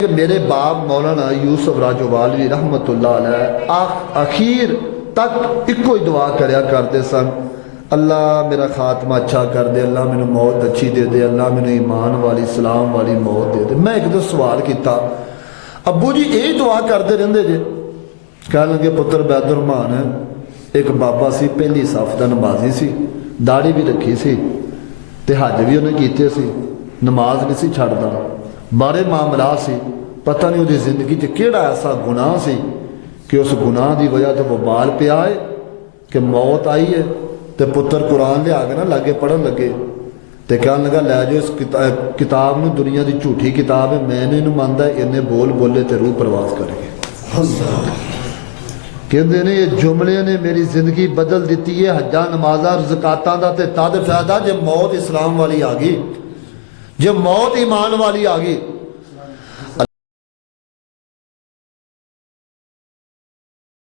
कि मेरे बाप मौलाना यूसुफ राजोवालवी रहमतुल्लाह अलैह आखिर तक इको ही दुआ करया करते सन, अल्लाह मेरा खात्मा अच्छा कर दे, अल्लाह मैनू मौत अच्छी दे दे, अल्लाह मैनू ईमान वाली इस्लाम वाली मौत दे दे। मैं एक दो सवाल किया, अबू जी यही दुआ करते रहंदे जे? कह लगे पुत्र बैदुररहमान एक बाबा सी, पहली सफ का नमाजी सी, दाढ़ी भी रखी सी, ते हज भी उन्हें कीते सी, नमाज नहीं सी छड्डदा, बारे मामला सी, पता नहीं उसकी जिंदगी च केड़ा ऐसा गुनाह सी कि उस गुनाह की वजह तो वो बाल पिया है कि मौत आई है। तो पुत्र कुरान लिया के ना लागे पढ़न लगे, तो कह लगा लै जाओ इस किताब में, दुनिया की झूठी किताब है, मैं नहीं मानता, इन्हें बोल बोले तो रूह प्रवास करेंगे। कहते ने ये जुमले ने मेरी जिंदगी बदल दी है, हजा नमाजा ज़कातां दा ते तद फायदा जे मौत इस्लाम वाली आ गई, जे मौत ईमान वाली आ गई।